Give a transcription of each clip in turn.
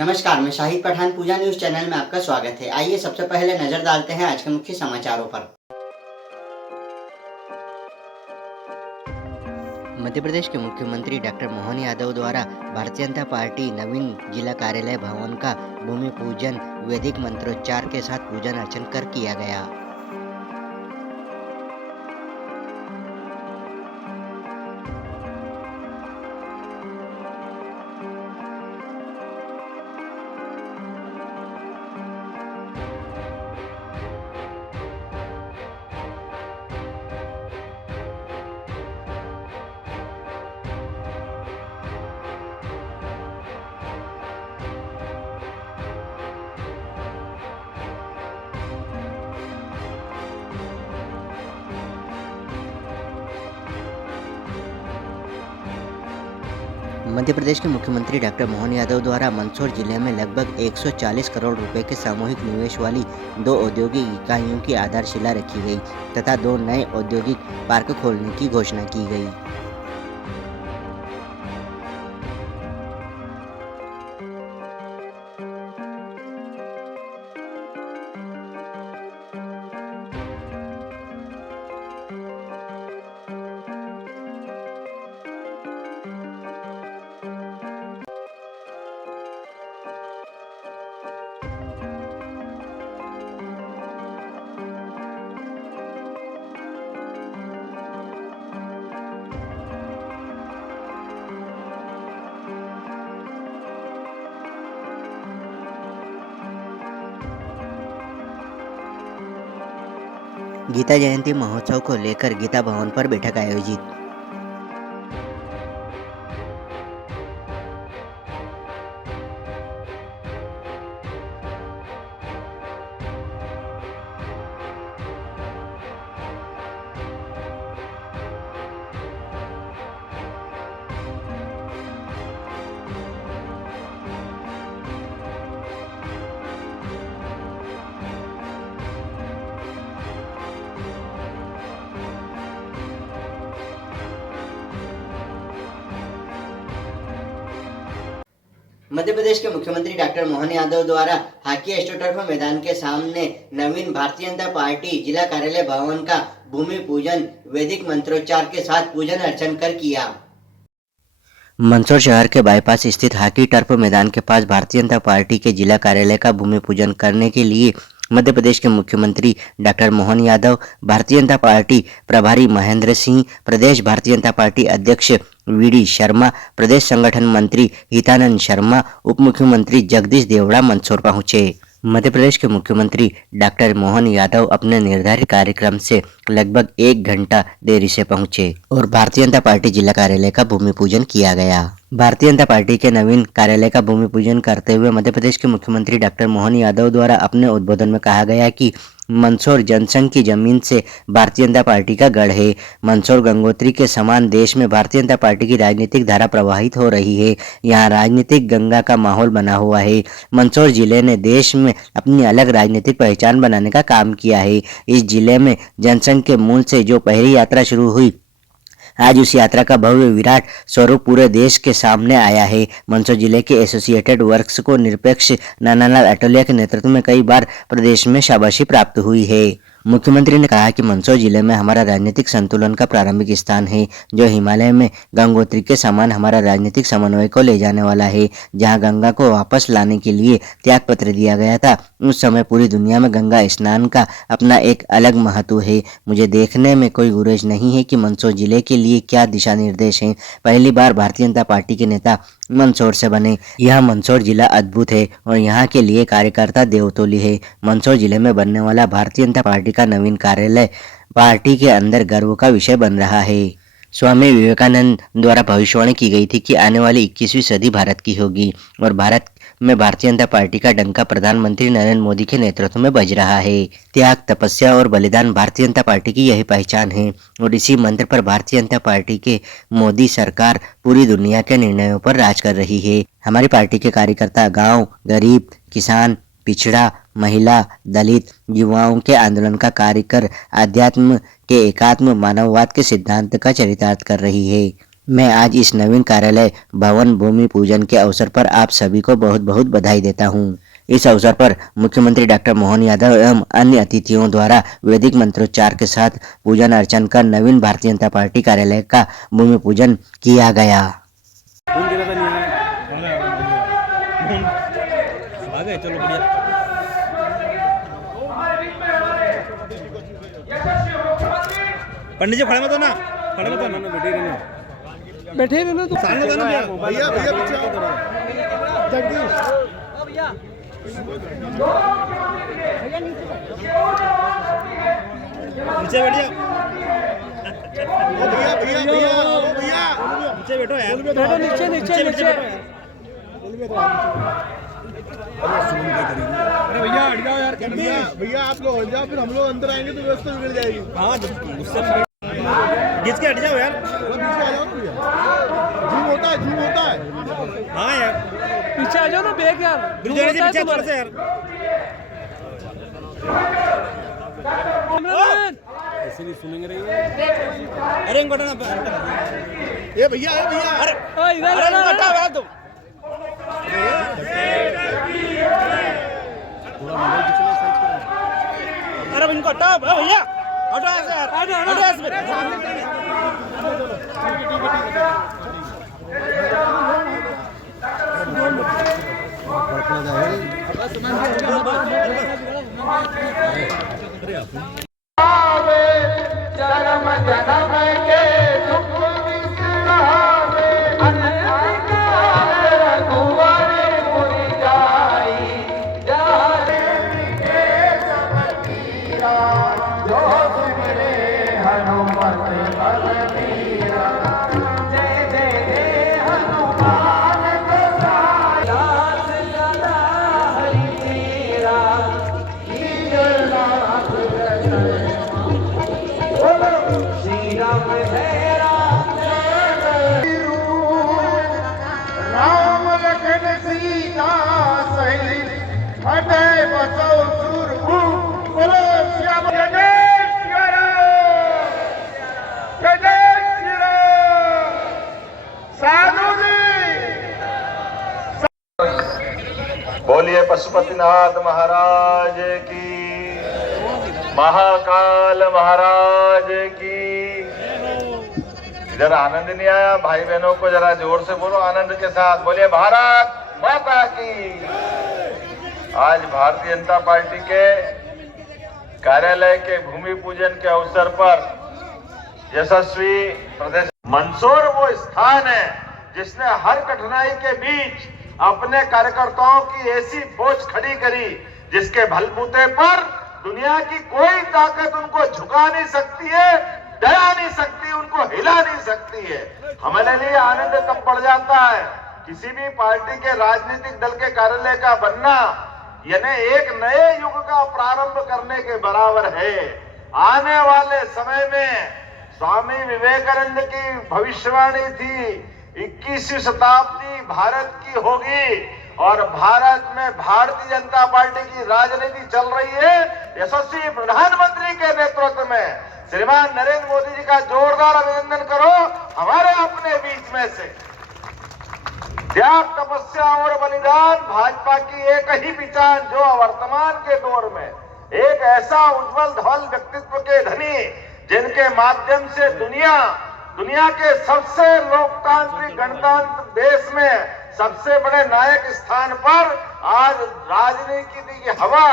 नमस्कार, मैं शाहिद पठान पूजा news channel में आपका स्वागत है। आइए सबसे पहले नजर डालते हैं आज के मुख्य समाचारों पर। मध्य प्रदेश के मुख्यमंत्री डॉक्टर मोहन यादव द्वारा भारतीय जनता पार्टी नवीन जिला कार्यालय भवन का भूमि पूजन वैदिक मंत्रोच्चार के साथ पूजन अर्चन कर किया गया। मध्य प्रदेश के मुख्यमंत्री डॉक्टर मोहन यादव द्वारा मंदसौर जिले में लगभग 140 करोड़ रुपए के सामूहिक निवेश वाली 2 औद्योगिक इकाइयों की आधारशिला रखी गई तथा 2 नए औद्योगिक पार्क खोलने की घोषणा की गई। गीता जयंती महोत्सव को लेकर गीता भवन पर बैठक आयोजित। मध्य प्रदेश के मुख्यमंत्री डॉक्टर मोहन यादव द्वारा हॉकी एस्ट्रोटर्फ मैदान के सामने नवीन भारतीय जनता पार्टी जिला कार्यालय भवन का भूमि पूजन वैदिक मंत्रोच्चार के साथ पूजन अर्चन कर किया। मंदसौर शहर के बाईपास स्थित हॉकी टर्फ मैदान के पास भारतीय जनता पार्टी के जिला कार्यालय का भूमि पूजन करने के लिए मध्य प्रदेश के मुख्यमंत्री डॉक्टर मोहन यादव, भारतीय जनता पार्टी प्रभारी महेंद्र सिंह, प्रदेश भारतीय जनता पार्टी अध्यक्ष वीडी शर्मा, प्रदेश संगठन मंत्री हितानंद शर्मा, उप मुख्यमंत्री जगदीश देवड़ा मंदसौर पहुंचे। मध्य प्रदेश के मुख्यमंत्री डॉक्टर मोहन यादव अपने निर्धारित कार्यक्रम से लगभग 1 घंटा देरी से पहुंचे और भारतीय जनता पार्टी जिला कार्यालय का भूमि पूजन किया गया। भारतीय जनता पार्टी के नवीन कार्यालय का भूमि पूजन करते हुए मध्य प्रदेश के मुख्यमंत्री डॉक्टर मोहन यादव द्वारा अपने उद्बोधन में कहा गया कि मंदसौर जनसंघ की जमीन से भारतीय जनता पार्टी का गढ़ है। मंदसौर गंगोत्री के समान देश में भारतीय जनता पार्टी की राजनीतिक धारा प्रवाहित हो रही है। यहाँ राजनीतिक गंगा का माहौल बना हुआ है। मंदसौर जिले ने देश में अपनी अलग राजनीतिक पहचान बनाने का काम किया है। इस जिले में जनसंघ के मूल से जो पहली यात्रा शुरू हुई, आज उस यात्रा का भव्य विराट स्वरूप पूरे देश के सामने आया है। मंदसौर जिले के एसोसिएटेड वर्क्स को निरपेक्ष नानालाल अटोलिया के नेतृत्व में कई बार प्रदेश में शाबाशी प्राप्त हुई है। मुख्यमंत्री ने कहा कि मंदसौर जिले में हमारा राजनीतिक संतुलन का प्रारंभिक स्थान है, जो हिमालय में गंगोत्री के समान हमारा राजनीतिक समन्वय को ले जाने वाला है। जहां गंगा को वापस लाने के लिए त्याग पत्र दिया गया था, उस समय पूरी दुनिया में गंगा स्नान का अपना एक अलग महत्व है। मुझे देखने में कोई गुरेज नहीं है कि मंदसौर जिले के लिए क्या दिशा निर्देश हैं। पहली बार भारतीय जनता पार्टी के नेता मंदसौर से बने। यह मंदसौर जिला अद्भुत है और यहाँ के लिए कार्यकर्ता देवतोली है। मंदसौर जिले में बनने वाला भारतीय जनता पार्टी का नवीन कार्यालय पार्टी के अंदर गर्व का विषय बन रहा है। स्वामी विवेकानंद द्वारा भविष्यवाणी की गई थी कि आने वाली 21वीं सदी भारत की होगी और भारत में भारतीय जनता पार्टी का डंका प्रधानमंत्री नरेंद्र मोदी के नेतृत्व में बज रहा है। त्याग, तपस्या और बलिदान भारतीय जनता पार्टी की यही पहचान है और इसी मंत्र पर भारतीय जनता पार्टी के मोदी सरकार पूरी दुनिया के निर्णयों पर राज कर रही है। हमारी पार्टी के कार्यकर्ता गांव, गरीब, किसान, पिछड़ा, महिला, दलित, युवाओं के आंदोलन का कार्य कर अध्यात्म के एकात्म मानववाद के सिद्धांत का चरितार्थ कर रही है। मैं आज इस नवीन कार्यालय भवन भूमि पूजन के अवसर पर आप सभी को बहुत बहुत बधाई देता हूं। इस अवसर पर मुख्यमंत्री डॉक्टर मोहन यादव एवं अन्य अतिथियों द्वारा वैदिक मंत्रोच्चार के साथ पूजन अर्चन कर नवीन भारतीय जनता पार्टी कार्यालय का भूमि पूजन किया गया। पंडित जी खड़े मत हो ना, खड़े मत हो ना, बैठे रहना तो सामने जाना भैया भैया पीछे आओ जगदीश भैया नीचे बैठ जाओ भैया भैया भैया भैया नीचे बैठो यार, बैठो नीचे नीचे नीचे अरे भैया हट जाओ यार, भैया भैया आप लोग हट जाओ, फिर हम लोग अंदर आएंगे तो व्यवस्था बिगड़ जाएगी। हाँ उससे घिस के हट जाओ यार, झूम होता है। हाँ यार पीछे आ जाओ ना बैग यार, गुरुद्वारे से पीछे थोड़ा सा यार। ऐसे नहीं सुनेंगे रही। अरे इनको हटाना, ये भैया अरे इधर हटाओ यार तुम। अरे इनको हटाओ भैया, हटो ऐसे यार, हटो ऐसे। बोलिए पशुपतिनाथ महाराज की, महाकाल महाराज की। इधर आनंद नहीं आया, भाई बहनों को जरा जोर से बोलो आनंद के साथ, बोलिए भारत माता की। आज भारतीय जनता पार्टी के कार्यालय के भूमि पूजन के अवसर पर यशस्वी प्रदेश मंदसौर वो स्थान है जिसने हर कठिनाई के बीच अपने कार्यकर्ताओं की ऐसी फौज खड़ी करी जिसके बलबूते पर दुनिया की कोई ताकत उनको झुका नहीं सकती है, डरा नहीं सकती, उनको हिला नहीं सकती है। हमारे लिए आनंद तब बढ़ जाता है किसी भी पार्टी के राजनीतिक दल के कार्यालय का बनना, यानी एक नए युग का प्रारंभ करने के बराबर है। आने वाले समय में स्वामी विवेकानंद की भविष्यवाणी थी 21वीं शताब्दी भारत की होगी और भारत में भारतीय जनता पार्टी की राजनीति चल रही है। यशस्वी प्रधानमंत्री के नेतृत्व में श्रीमान नरेंद्र मोदी जी का जोरदार अभिनंदन करो। हमारे अपने बीच में से त्याग, तपस्या और बलिदान भाजपा की एक ही पहचान, जो वर्तमान के दौर में एक ऐसा उज्जवल धवल व्यक्तित्व के धनी जिनके माध्यम से दुनिया के सबसे लोकतांत्रिक गणतंत्र देश में सबसे बड़े नायक स्थान पर आज राजनीति की हवा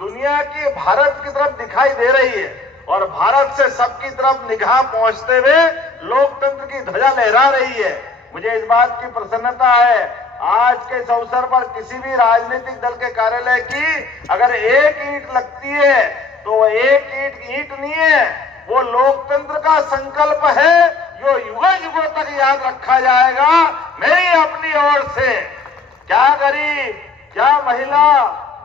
दुनिया की भारत की तरफ दिखाई दे रही है और भारत से सबकी तरफ निगाह पहुंचते हुए लोकतंत्र की ध्वजा लहरा रही है। मुझे इस बात की प्रसन्नता है आज के इस अवसर पर किसी भी राजनीतिक दल के कार्यालय की अगर एक ईंट लगती है तो वो एक ईंट नहीं है, वो लोकतंत्र का संकल्प है जो युगों युगों तक याद रखा जाएगा। मेरी अपनी ओर से क्या गरीब, क्या महिला,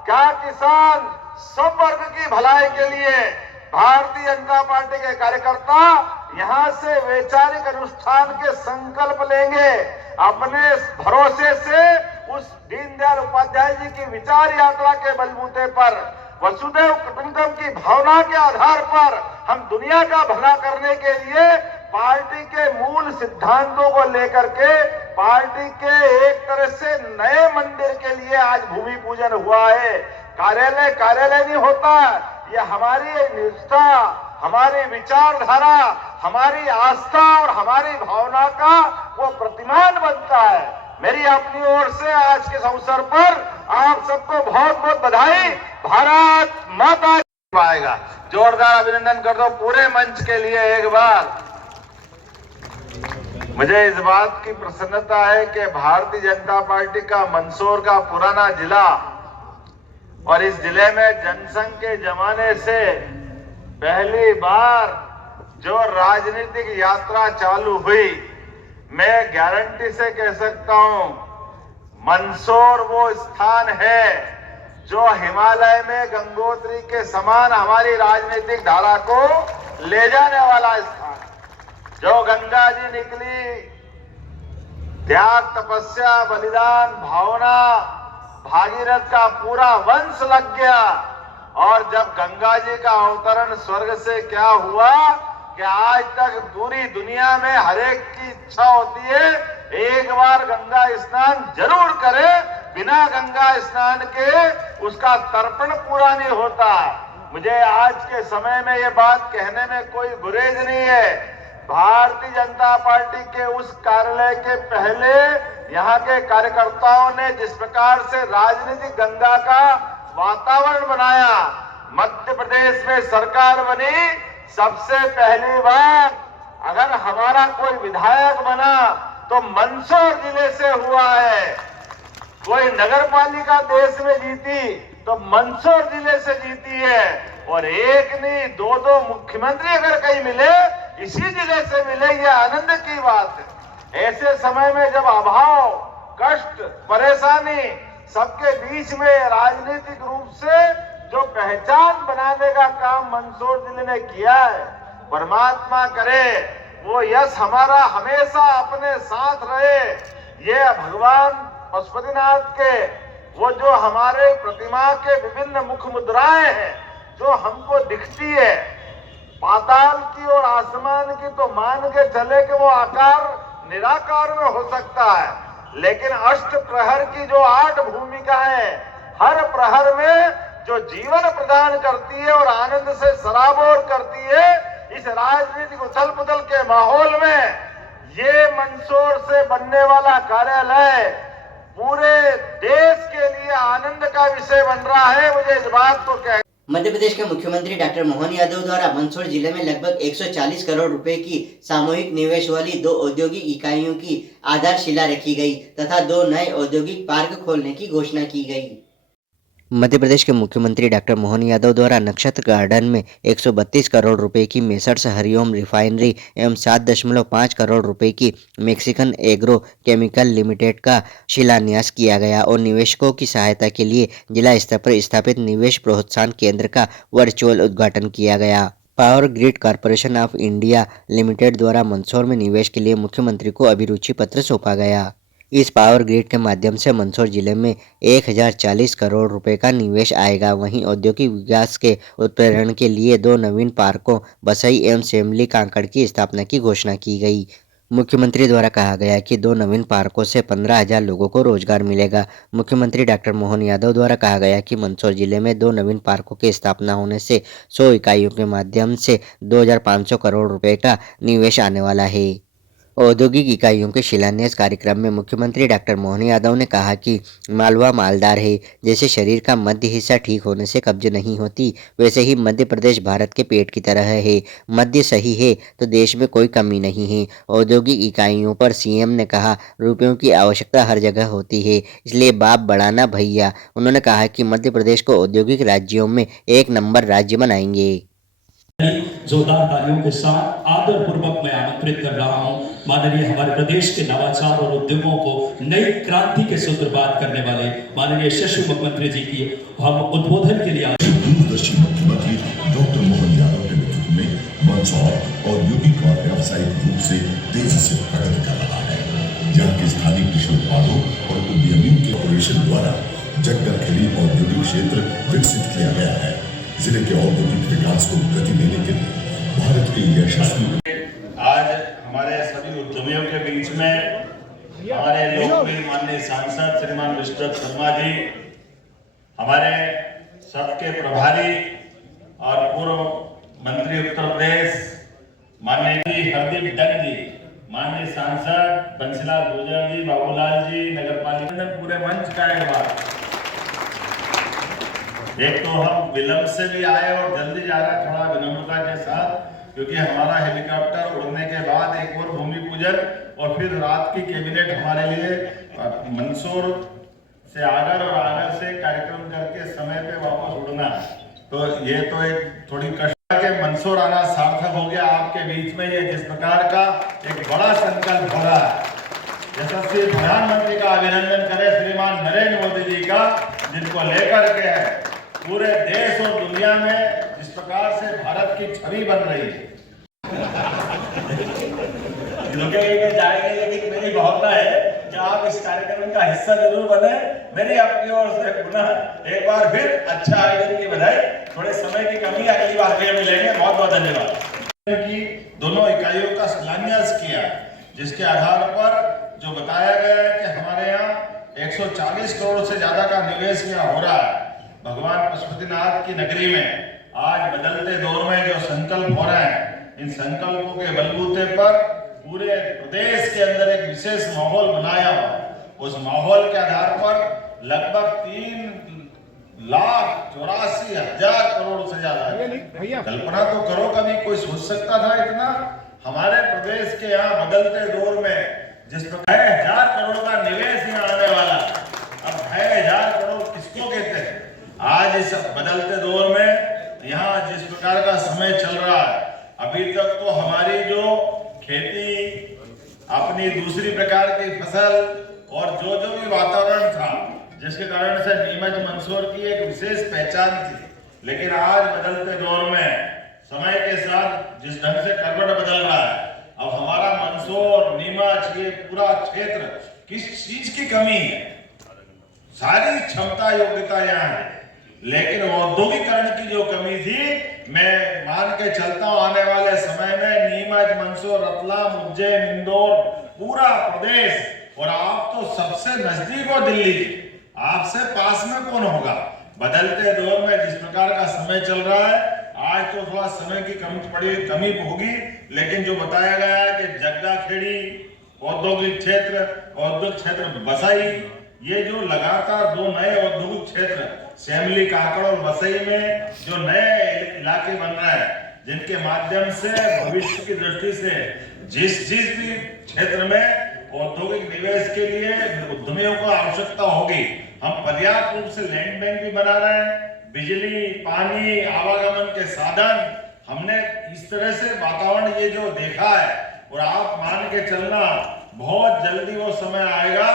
क्या किसान, सब वर्ग की भलाई के लिए भारतीय जनता पार्टी के कार्यकर्ता यहां से वैचारिक अनुष्ठान के संकल्प लेंगे। अपने भरोसे से उस दीनदयाल उपाध्याय जी की विचार यात्रा के बलबूते पर, वसुधैव कुटुंबकम की भावना के आधार पर हम दुनिया का भला करने के लिए पार्टी के मूल सिद्धांतों को लेकर के पार्टी के एक तरह से नए मंदिर के लिए आज भूमि पूजन हुआ है। कार्यालय नहीं होता, ये हमारी निष्ठा, हमारी विचारधारा, हमारी आस्था और हमारी भावना का वो प्रतिमान बनता है। मेरी अपनी ओर से आज के अवसर पर आप सबको बहुत बहुत बधाई। भारत माता की आएगा। जोरदार अभिनंदन कर दो पूरे मंच के लिए एक बार। मुझे इस बात की प्रसन्नता है कि भारतीय जनता पार्टी का मंदसौर का पुराना जिला और इस जिले में जनसंघ के जमाने से पहली बार जो राजनीतिक यात्रा चालू हुई, मैं गारंटी से कह सकता हूं मंदसौर वो स्थान है जो हिमालय में गंगोत्री के समान हमारी राजनीतिक धारा को ले जाने वाला स्थान। जो गंगा जी निकली, त्याग, तपस्या, बलिदान, भावना, भागीरथ का पूरा वंश लग गया। और जब गंगा जी का अवतरण स्वर्ग से क्या हुआ कि आज तक पूरी दुनिया में हर एक की इच्छा होती है एक बार गंगा स्नान जरूर करे, बिना गंगा स्नान के उसका तर्पण पूरा नहीं होता। मुझे आज के समय में ये बात कहने में कोई गुरेज नहीं है। भारतीय जनता पार्टी के उस कार्यालय के पहले यहाँ के कार्यकर्ताओं ने जिस प्रकार से राजनीतिक गंगा का वातावरण बनाया, मध्य प्रदेश में सरकार बनी, सबसे पहली बार अगर हमारा कोई विधायक बना तो मंदसौर जिले से हुआ है। कोई नगर पालिका देश में जीती तो मंदसौर जिले से जीती है। और एक नहीं दो मुख्यमंत्री अगर कहीं मिले, इसी जिले से मिले, यह आनंद की बात है। ऐसे समय में जब अभाव, कष्ट, परेशानी सबके बीच में राजनीतिक रूप से जो पहचान बनाने का काम मंदसौर जिले ने किया है, परमात्मा करे वो यश हमारा हमेशा अपने साथ रहे। ये भगवान पशुपतिनाथ के वो जो हमारे प्रतिमा के विभिन्न मुख मुद्राएं हैं जो हमको दिखती है, पाताल की और आसमान की तो मान के चले कि वो आकार निराकार में हो सकता है, लेकिन अष्ट प्रहर की जो 8 भूमिका है, हर प्रहर में जो जीवन प्रदान करती है और आनंद से सराबोर करती है, इस राजनीतिक उथल पुथल के माहौल में ये मंदसौर से बनने वाला कार्यालय पूरे देश के लिए आनंद का विषय बन रहा है। मुझे इस बात को कह मध्य प्रदेश के मुख्यमंत्री डॉक्टर मोहन यादव द्वारा मंदसौर जिले में लगभग 140 करोड़ रुपए की सामूहिक निवेश वाली 2 औद्योगिक इकाइयों की आधारशिला रखी गई तथा 2 नए औद्योगिक पार्क खोलने की घोषणा की गई। मध्य प्रदेश के मुख्यमंत्री डॉक्टर मोहन यादव द्वारा नक्षत्र गार्डन में 132 करोड़ रुपए की मेसर्स हरिओम रिफाइनरी एवं 7.5 करोड़ रुपए की मैक्सिकन एग्रो केमिकल लिमिटेड का शिलान्यास किया गया और निवेशकों की सहायता के लिए जिला स्तर पर स्थापित निवेश प्रोत्साहन केंद्र का वर्चुअल उद्घाटन किया गया। Power grid corporation of India limited द्वारा मंदसौर में निवेश के लिए मुख्यमंत्री को अभिरुचि पत्र सौंपा गया। इस पावर ग्रिड के माध्यम से मंदसौर जिले में 1040 करोड़ रुपए का निवेश आएगा। वहीं औद्योगिक विकास के उत्प्रेरण के लिए 2 नवीन पार्कों बसई एवं सेमली कांकड़ की स्थापना की घोषणा की गई। मुख्यमंत्री द्वारा कहा गया कि 2 नवीन पार्कों से 15,000 लोगों को रोजगार मिलेगा। मुख्यमंत्री डॉक्टर मोहन यादव द्वारा कहा गया कि मंदसौर जिले में 2 नवीन पार्कों की स्थापना होने से 100 इकाइयों के माध्यम से 2,500 करोड़ रुपए का निवेश आने वाला है। औद्योगिक इकाइयों के शिलान्यास कार्यक्रम में मुख्यमंत्री डॉक्टर मोहन यादव ने कहा कि मालवा मालदार है। जैसे शरीर का मध्य हिस्सा ठीक होने से कब्ज नहीं होती, वैसे ही मध्य प्रदेश भारत के पेट की तरह है। मध्य सही है तो देश में कोई कमी नहीं है। औद्योगिक इकाइयों पर सीएम ने कहा, रुपयों की आवश्यकता हर जगह होती है, इसलिए बाप बढ़ाना भैया। उन्होंने कहा कि मध्य प्रदेश को औद्योगिक राज्यों में 1 नंबर राज्य बनाएंगे। जोरदार तालियों के साथ आदर पूर्वक मैं आमंत्रित कर रहा हूं माननीय हमारे प्रदेश के नवाचार और उद्योगों को नई क्रांति के सूत्रपात करने वाले माननीय यशस्वी मुख्यमंत्री जी की हम उद्बोधन के लिए दूरदर्शी मुख्यमंत्री डॉक्टर मोहन यादव के नेतृत्व में मंदसौर औद्योगिक और व्यावसायिक रूप से तेजी से प्रगति कर रहा है। यहाँ के स्थानीय कृषि उत्पादों और उद्यमियों के ऑपरेशन द्वारा जगदलखेड़ी औद्योगिक क्षेत्र विकसित किया गया है। जिले के औद्योगिक विकास को गति देने के लिए भारत के यशस्वी आज हमारे सभी उद्यमियों के बीच में हमारे लोकप्रिय माननीय सांसद श्रीमान विष्णु शर्मा जी, हमारे सबके प्रभारी और पूर्व मंत्री उत्तर प्रदेश माननीय जी हरदीप डंग जी, माननीय सांसद बंसीलाल गुर्जर जी, बाबूलाल जी, नगर पालिका पूरे मंच का एक तो हम विलंब से भी आए और जल्दी जा रहे हैं थोड़ा विनम्रता के साथ, क्योंकि हमारा हेलीकॉप्टर उड़ने के बाद एक और भूमि पूजन और फिर रात की कैबिनेट हमारे लिए मंदसौर से आगर और आगर से कार्यक्रम करके समय पे वापस उड़ना है। तो ये तो एक थोड़ी कष्ट के मंदसौर आना सार्थक हो गया आपके बीच में। ये जिस प्रकार का एक बड़ा संकल्प हो रहा है, यशस्वी प्रधानमंत्री का अभिनंदन करें श्रीमान नरेंद्र मोदी जी का, जिनको लेकर के है पूरे देश और दुनिया में जिस प्रकार से भारत की छवि बन रही है। जाएंगे, लेकिन मेरी भावना है कि आप इस कार्यक्रम का हिस्सा जरूर बने। मेरी अपनी ओर से पुनः एक बार फिर अच्छा आयोजन की बधाई। थोड़े समय की कमी, अगली बार फिर मिलेंगे। बहुत बहुत धन्यवाद। कि दोनों इकाइयों का शिलान्यास किया, जिसके आधार पर जो बताया गया है कि हमारे यहाँ 140 करोड़ से ज्यादा का निवेश यहाँ हो रहा है। भगवान पशुपतिनाथ की नगरी में आज बदलते दौर में जो संकल्प हो रहे हैं, इन संकल्पों के बलबूते पर पूरे प्रदेश के अंदर एक विशेष माहौल बनाया हुआ। उस माहौल के आधार पर लगभग 3,84,000 करोड़ से ज्यादा, कल्पना तो करो, कभी कोई सोच सकता था इतना? हमारे प्रदेश के यहाँ बदलते दौर में जिस प्रकार 1000 करोड़ का निवेश यहाँ आने वाला, अब 1000 करोड़ किसको कहते हैं? आज इस बदलते दौर में यहाँ जिस प्रकार का समय चल रहा है, अभी तक तो हमारी जो खेती, अपनी दूसरी प्रकार की फसल और जो भी वातावरण था, जिसके कारण से नीमच मंदसौर की एक विशेष पहचान थी, लेकिन आज बदलते दौर में समय के साथ जिस ढंग से करवट बदल रहा है, अब हमारा मंदसौर, नीमच, ये पूरा क्षेत्र किस चीज की कमी है? सारी क्षमता योग्यता यहाँ है, लेकिन औद्योगिकरण की जो कमी थी, मैं मान के चलता हूं आने वाले समय में नीमच, मंदसौर, रतलाम, उज्जैन, इंदौर, पूरा प्रदेश, और आप तो सबसे नजदीक हो दिल्ली, आपसे पास में कौन होगा? बदलते दौर में जिस प्रकार का समय चल रहा है, आज तो थोड़ा समय की कमी होगी, लेकिन जो बताया गया है कि जग्गाखेड़ी औद्योगिक क्षेत्र बसाई, ये जो लगातार 2 नए औद्योगिक क्षेत्र शैमली, काकड़ और बसई में जो नए इलाके बन रहे हैं, जिनके माध्यम से भविष्य की दृष्टि से जिस भी क्षेत्र में औद्योगिक निवेश के लिए उद्यमियों को आवश्यकता होगी, हम पर्याप्त रूप से लैंड बैंक भी बना रहे हैं। बिजली, पानी, आवागमन के साधन, हमने इस तरह से वातावरण ये जो देखा है, और आप मान के चलना बहुत जल्दी वो समय आएगा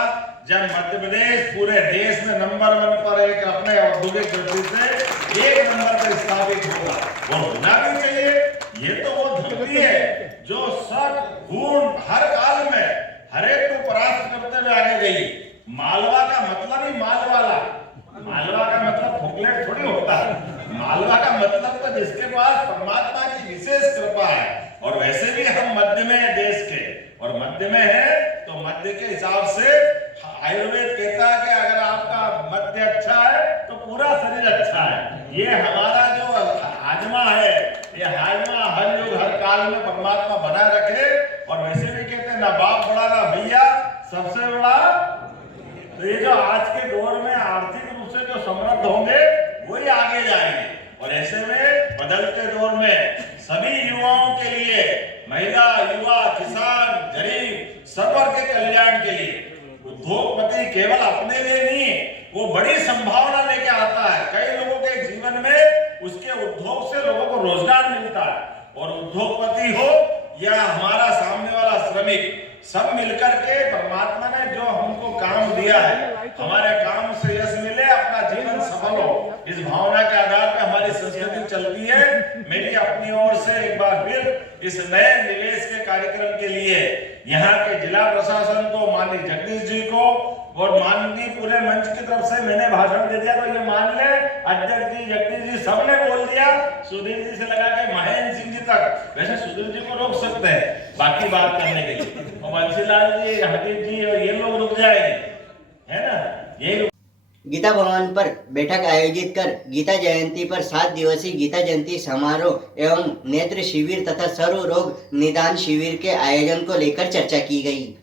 जब मध्य प्रदेश पूरे देश में नंबर 1 पर एक अपने औद्योगिक दृष्टि से 1 नंबर पर स्थापित होगा, और होना भी चाहिए। ये तो वो धरती है जो सत गुण हर काल में हर एक को परास्त करते हुए आगे गई। मालवा का मतलब ही मालवाला, मालवा का मतलब फोकलेट थोड़ी होता है। मालवा का मतलब तो जिसके पास परमात्मा की विशेष कृपा है, और वैसे भी हम मध्य में है देश के, और मध्य में है तो मध्य के हिसाब से आयुर्वेद कहता है कि अगर आपका मध्य अच्छा है तो पूरा शरीर अच्छा है। ये हमारा जो हाजमा है, ये हाजमा हर युग हर काल में परमात्मा बना रखे, और वैसे भी कहते हैं ना बाप बड़ा ना भैया, सबसे बड़ा। तो ये जो आज के दौर में आर्थिक रूप से जो समृद्ध होंगे वही आगे जाएंगे, और ऐसे में बदलते दौर में सभी युवाओं के लिए, महिला, युवा, किसान, गरीब, सब वर्ग के कल्याण के लिए उद्योगपति केवल अपने लिए नहीं, वो बड़ी संभावना लेके आता है। कई लोगों के जीवन में उसके उद्योग से लोगों को रोजगार मिलता है, और उद्योगपति हो या हमारा सामने वाला श्रमिक, सब मिलकर के परमात्मा ने जो हमको काम दिया है, हमारे काम से यश मिले, अपना जीवन सफल हो, इस भावना के आधार पर हमारी संस्कृति चलती है। मेरी अपनी ओर से एक बार फिर इस नए निवेश के कार्यक्रम के लिए यहाँ के जिला प्रशासन को, माननीय जगदीश जी को और माननीय पूरे मंच की तरफ से मैंने भाषण दे दिया, तो ये मान ले अध्यक्ष जी, जगदीश जी सबने बोल दिया, सुधीर जी से लगा के महेंद्र सिंह जी तक। वैसे सुधीर जी को रोक सकते हैं बाकी बात करने के लिए, और बंसीलाल जी, हबीब जी और ये लोग रुक जाएंगे, है ना। ये गीता भवन पर बैठक आयोजित कर गीता जयंती पर 7 दिवसीय गीता जयंती समारोह एवं नेत्र शिविर तथा सर्व रोग निदान शिविर के आयोजन को लेकर चर्चा की गई।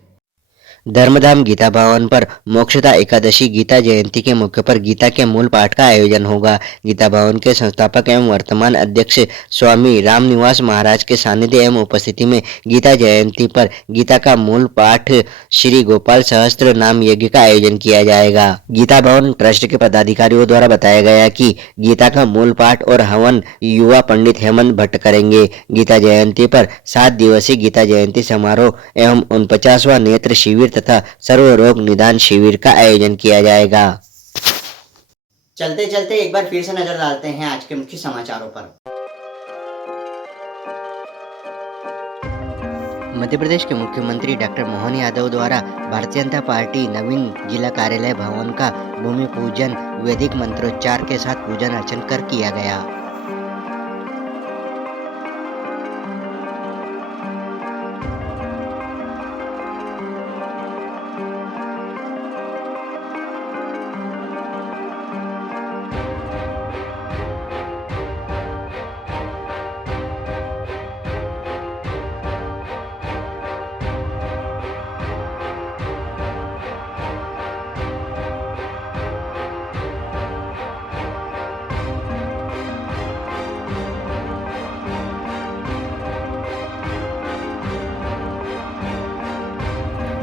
धर्मधाम गीता भवन पर मोक्षदा एकादशी गीता जयंती के मौके पर गीता के मूल पाठ का आयोजन होगा। गीता भवन के संस्थापक एवं वर्तमान अध्यक्ष स्वामी रामनिवास महाराज के सानिध्य एवं उपस्थिति में गीता जयंती पर गीता का मूल पाठ श्री गोपाल सहस्त्र नाम यज्ञ का आयोजन किया जाएगा। गीता भवन ट्रस्ट के पदाधिकारियों द्वारा बताया गया कि गीता का मूल पाठ और हवन युवा पंडित हेमंत भट्ट करेंगे। गीता जयंती पर 7 दिवसीय गीता जयंती समारोह एवं 49वां नेत्र शिविर तथा सर्व रोग निदान शिविर का आयोजन किया जाएगा। चलते चलते एक बार फिर से नजर डालते हैं आज के मुख्य समाचारों पर। मध्य प्रदेश के मुख्यमंत्री डॉक्टर मोहन यादव द्वारा भारतीय जनता पार्टी नवीन जिला कार्यालय भवन का भूमि पूजन वैदिक मंत्रोच्चार के साथ पूजन अर्चन कर किया गया।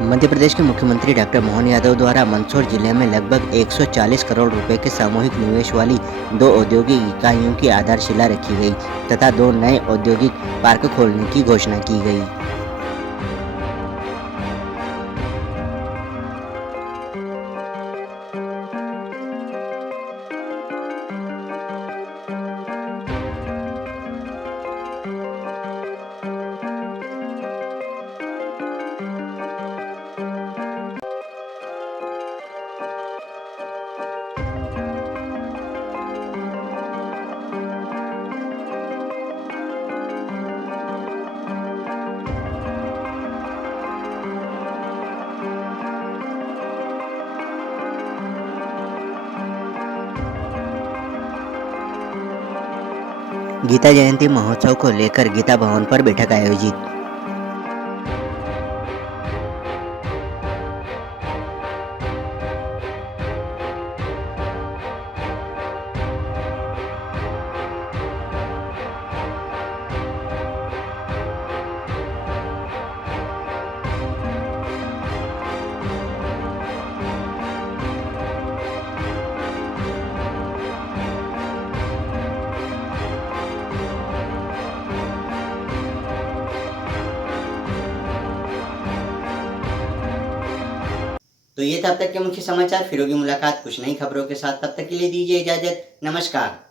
मध्य प्रदेश के मुख्यमंत्री डॉक्टर मोहन यादव द्वारा मंदसौर जिले में लगभग 140 करोड़ रुपए के सामूहिक निवेश वाली 2 औद्योगिक इकाइयों की आधारशिला रखी गई तथा 2 नए औद्योगिक पार्क खोलने की घोषणा की गई। गीता जयंती महोत्सव को लेकर गीता भवन पर बैठक आयोजित। तो ये तब तक के मुख्य समाचार, फिर होगी मुलाकात कुछ नई खबरों के साथ। तब तक के लिए दीजिए इजाजत। नमस्कार।